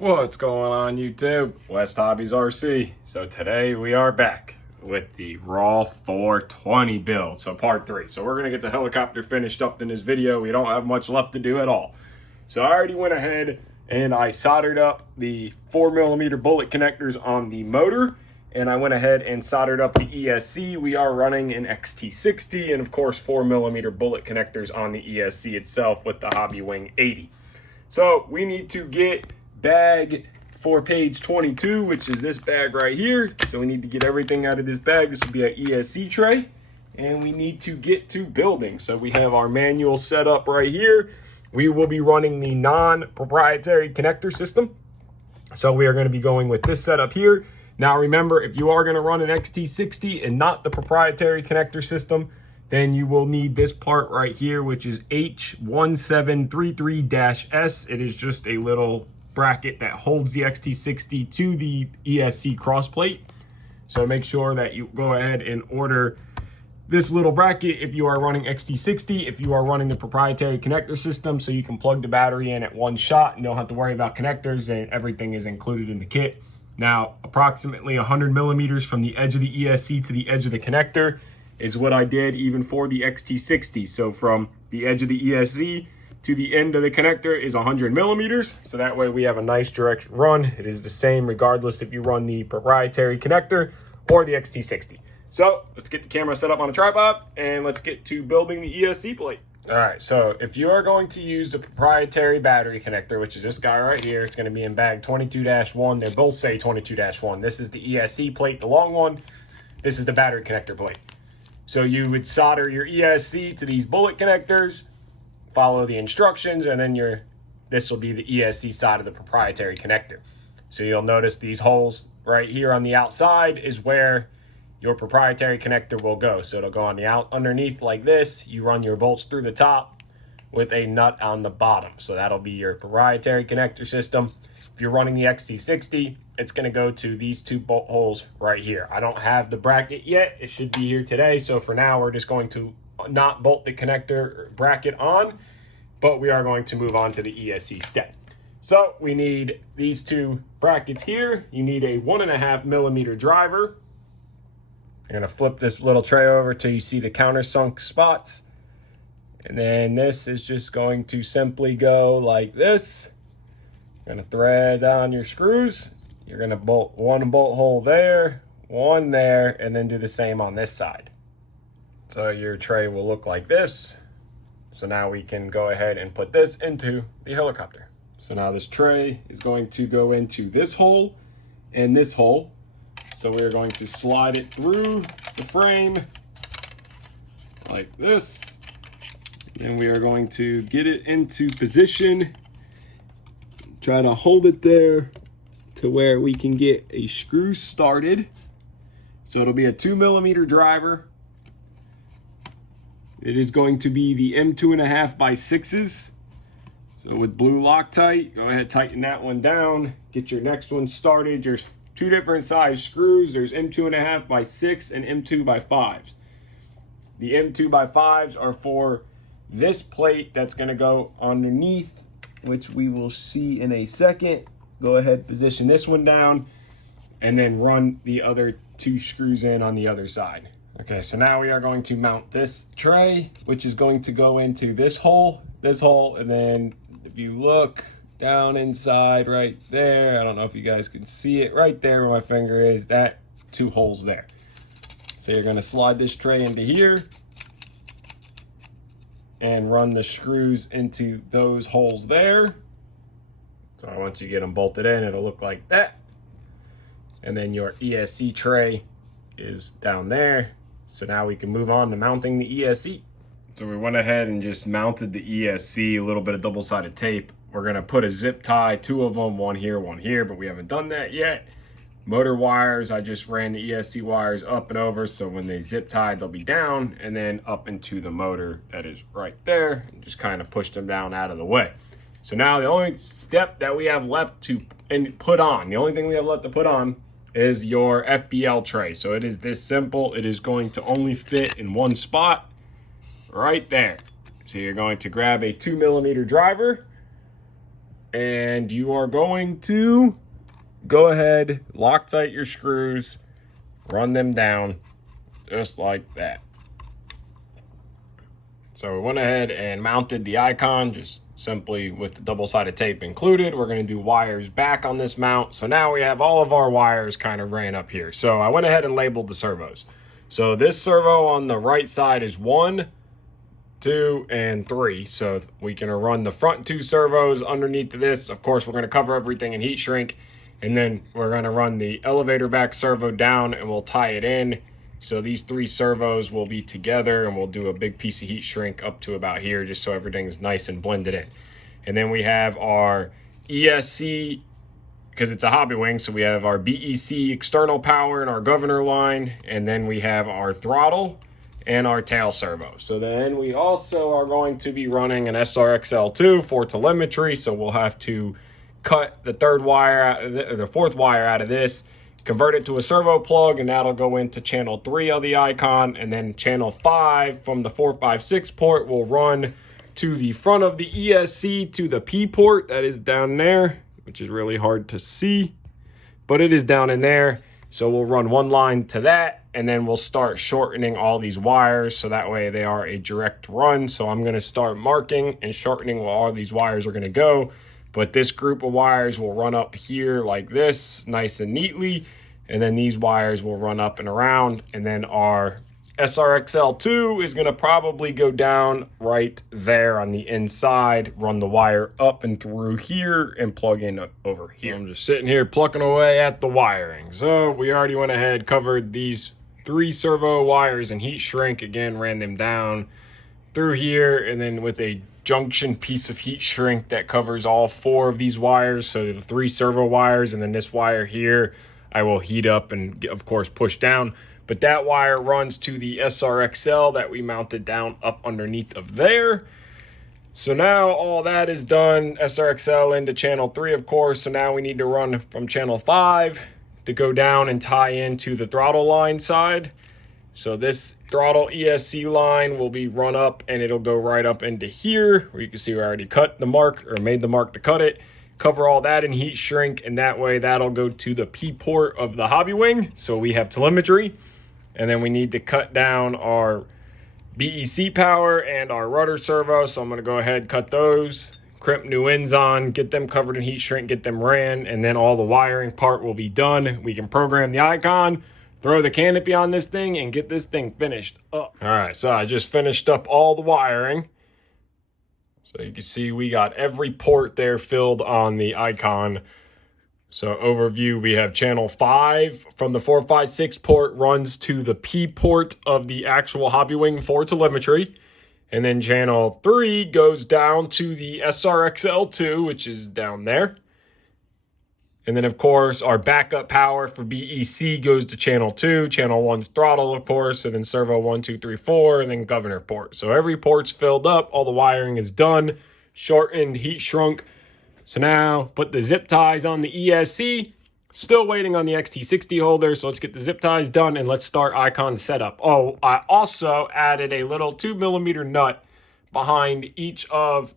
What's going on YouTube? West Hobbies RC. So today we are back with the Raw 420 build. So part 3. So we're going to get the helicopter finished up in this video. We don't have much left to do at all. So I already went ahead and I soldered up the 4mm bullet connectors on the motor. And I went ahead and soldered up the ESC. We are running an XT60 and of course 4mm bullet connectors on the ESC itself with the Hobby Wing 80. So we need to get bag for page 22, which is this bag right here. So we need to get everything out of this bag. This will be an ESC tray, and we need to get to building. So we have our manual set up right here. We will be running the non-proprietary connector system. So we are going to be going with this setup here. Now remember, if you are going to run an XT60 and not the proprietary connector system, then you will need this part right here, which is H1733-S. It is just a little bracket that holds the XT60 to the ESC crossplate. So make sure that you go ahead and order this little bracket if you are running XT60, if you are running the proprietary connector system, so you can plug the battery in at one shot and you don't have to worry about connectors, and everything is included in the kit. Now, approximately 100 millimeters from the edge of the ESC to the edge of the connector is what I did even for the XT60. So from the edge of the ESC to the end of the connector is 100 millimeters. So that way we have a nice direct run. It is the same regardless if you run the proprietary connector or the XT60. So let's get the camera set up on a tripod and let's get to building the ESC plate. All right, so if you are going to use the proprietary battery connector, which is this guy right here, it's gonna be in bag 22-1. They both say 22-1. This is the ESC plate, the long one. This is the battery connector plate. So you would solder your ESC to these bullet connectors, follow the instructions, and then this will be the ESC side of the proprietary connector. So you'll notice these holes right here on the outside is where your proprietary connector will go. So it'll go on the underneath like this. You run your bolts through the top with a nut on the bottom. So that'll be your proprietary connector system. If you're running the XT60, it's gonna go to these two bolt holes right here. I don't have the bracket yet. It should be here today. So for now, we're just going to not bolt the connector bracket on, but we are going to move on to the ESC step. So we need these two brackets here. You need a 1.5 millimeter driver. You're gonna flip this little tray over till you see the countersunk spots. And then this is just going to simply go like this. You're gonna thread down your screws. You're gonna bolt one bolt hole there, one there, and then do the same on this side. So your tray will look like this. So now we can go ahead and put this into the helicopter. So now this tray is going to go into this hole and this hole. So we're going to slide it through the frame like this. And we are going to get it into position. Try to hold it there to where we can get a screw started. So it'll be a 2 millimeter driver. It is going to be the M2.5 by 6s. So with blue Loctite, go ahead, tighten that one down. Get your next one started. There's two different size screws. There's M2.5 by 6 and M2 by 5s. The M2 by 5s are for this plate that's gonna go underneath, which we will see in a second. Go ahead, position this one down, and then run the other two screws in on the other side. Okay, so now we are going to mount this tray, which is going to go into this hole, and then if you look down inside right there, I don't know if you guys can see it, right there where my finger is, that two holes there. So you're gonna slide this tray into here and run the screws into those holes there. So once you get them bolted in, it'll look like that. And then your ESC tray is down there. So now we can move on to mounting the ESC. So we went ahead and just mounted the ESC, a little bit of double-sided tape. We're gonna put a zip tie, two of them, one here, but we haven't done that yet. Motor wires, I just ran the ESC wires up and over, so when they zip tied, they'll be down, and then up into the motor that is right there, and just kind of push them down out of the way. So now the only step that we have left to put on, the only thing we have left to put on is your FBL tray. So it is this simple. It is going to only fit in one spot right there. So you're going to grab a 2 millimeter driver, and you are going to go ahead, Loctite your screws, run them down just like that. So we went ahead and mounted the icon just simply with the double-sided tape included. We're going to do wires back on this mount. So now we have all of our wires kind of ran up here. So I went ahead and labeled the servos. So this servo on the right side is 1, 2, and 3. So we can run the front 2 servos underneath of this. Of course, we're going to cover everything in heat shrink. And then we're going to run the elevator back servo down and we'll tie it in. So these 3 servos will be together and we'll do a big piece of heat shrink up to about here just so everything's nice and blended in. And then we have our ESC, because it's a hobby wing, so we have our BEC external power and our governor line. And then we have our throttle and our tail servo. So then we also are going to be running an SRXL2 for telemetry. So we'll have to cut the 4th wire out of this, convert it to a servo plug, and that'll go into channel 3 of the icon. And then channel 5 from the 456 port will run to the front of the ESC to the P port that is down there, which is really hard to see, but it is down in there. So we'll run one line to that, and then we'll start shortening all these wires so that way they are a direct run. So I'm going to start marking and shortening where all these wires are going to go. But this group of wires will run up here like this, nice and neatly. And then these wires will run up and around. And then our SRXL2 is going to probably go down right there on the inside, run the wire up and through here, and plug in over here. I'm just sitting here plucking away at the wiring. So we already went ahead, covered these 3 servo wires in heat shrink. Again, ran them down through here, and then with a junction piece of heat shrink that covers all 4 of these wires. So the 3 servo wires, and then this wire here I will heat up and of course push down. But that wire runs to the SRXL that we mounted down up underneath of there. So now all that is done, SRXL into channel 3 of course. So now we need to run from channel 5 to go down and tie into the throttle line side. So this throttle ESC line will be run up and it'll go right up into here where you can see we already cut the mark or made the mark to cut it. Cover all that in heat shrink, and that way that'll go to the P port of the hobby wing. So we have telemetry, and then we need to cut down our BEC power and our rudder servo. So I'm going to go ahead, cut those, crimp new ends on, get them covered in heat shrink, get them ran, and then all the wiring part will be done. We can program the icon, throw the canopy on this thing, and get this thing finished up. All right, so I just finished up all the wiring. So you can see we got every port there filled on the icon. So overview, we have channel 5 from the 456 port runs to the P port of the actual hobby wing for telemetry. And then channel 3 goes down to the SRXL2, which is down there. And then, of course, our backup power for BEC goes to channel 2. Channel 1's throttle, of course, and then servo 1, 2, 3, 4, and then governor port. So every port's filled up. All the wiring is done. Shortened, heat shrunk. So now, put the zip ties on the ESC. Still waiting on the XT60 holder. So let's get the zip ties done, and let's start icon setup. Oh, I also added a little 2mm nut behind each of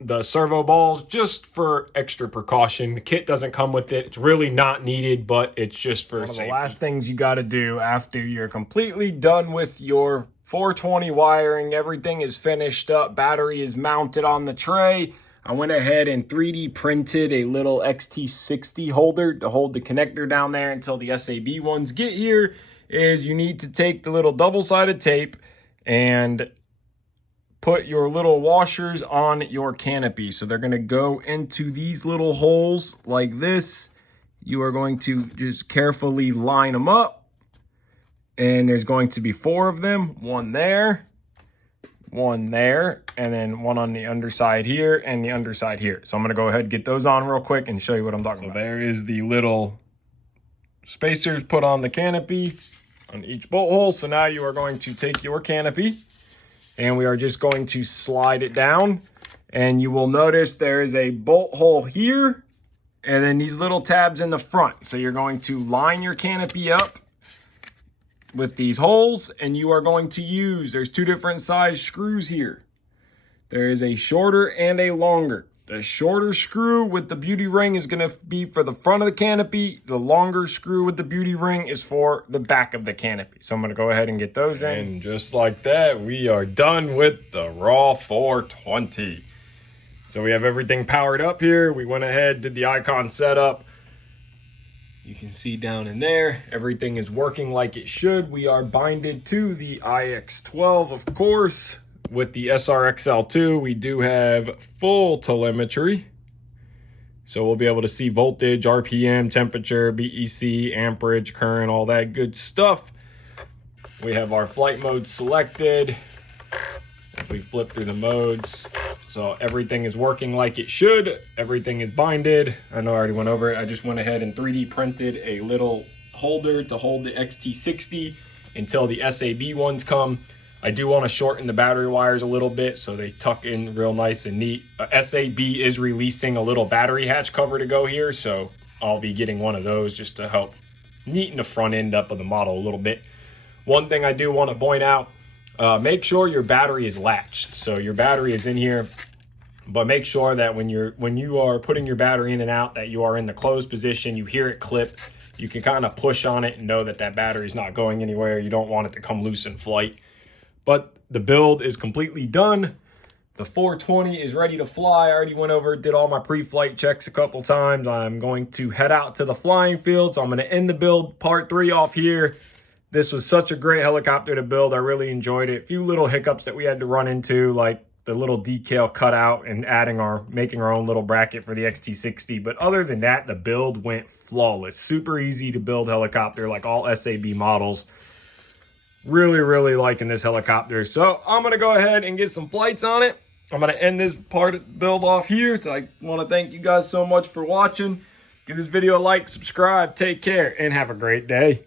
the servo balls just for extra precaution. The kit doesn't come with it. It's really not needed, but it's just for safety. One of the last things you got to do after you're completely done with your 420 wiring, everything is finished up, battery is mounted on the tray. I went ahead and 3D printed a little XT60 holder to hold the connector down there until the SAB ones get here. Is you need to take the little double-sided tape and put your little washers on your canopy. So they're going to go into these little holes like this. You are going to just carefully line them up. And there's going to be 4 of them. One there, and then one on the underside here and the underside here. So I'm going to go ahead and get those on real quick and show you what I'm talking about. There is the little spacers put on the canopy on each bolt hole. So now you are going to take your canopy, and we are just going to slide it down. And you will notice there is a bolt hole here and then these little tabs in the front. So you're going to line your canopy up with these holes, and you are going to use, there's 2 different size screws here. There is a shorter and a longer. The shorter screw with the beauty ring is going to be for the front of the canopy. The longer screw with the beauty ring is for the back of the canopy. So I'm going to go ahead and get those in. And just like that, we are done with the Raw 420. So we have everything powered up here. We went ahead, did the icon setup. You can see down in there, everything is working like it should. We are binded to the IX12, of course. With the SRXL2, we do have full telemetry. So we'll be able to see voltage, RPM, temperature, BEC, amperage, current, all that good stuff. We have our flight mode selected. If we flip through the modes, so everything is working like it should. Everything is binded. I know I already went over it. I just went ahead and 3D printed a little holder to hold the XT60 until the SAB ones come. I do want to shorten the battery wires a little bit so they tuck in real nice and neat. SAB is releasing a little battery hatch cover to go here, so I'll be getting one of those just to help neaten the front end up of the model a little bit. One thing I do want to point out, make sure your battery is latched. So your battery is in here, but make sure that when you are putting your battery in and out, that you are in the closed position. You hear it clip, you can kind of push on it and know that that battery is not going anywhere. You don't want it to come loose in flight. But the build is completely done. The 420 is ready to fly. I already went over, did all my pre-flight checks a couple times. I'm going to head out to the flying field. So I'm going to end the build part 3 off here. This was such a great helicopter to build. I really enjoyed it. A few little hiccups that we had to run into, like the little decal cutout and making our own little bracket for the XT60. But other than that, the build went flawless. Super easy to build helicopter, like all SAB models. Really, really liking this helicopter. So I'm going to go ahead and get some flights on it. I'm going to end this part build off here. So I want to thank you guys so much for watching. Give this video a like, subscribe, take care, and have a great day.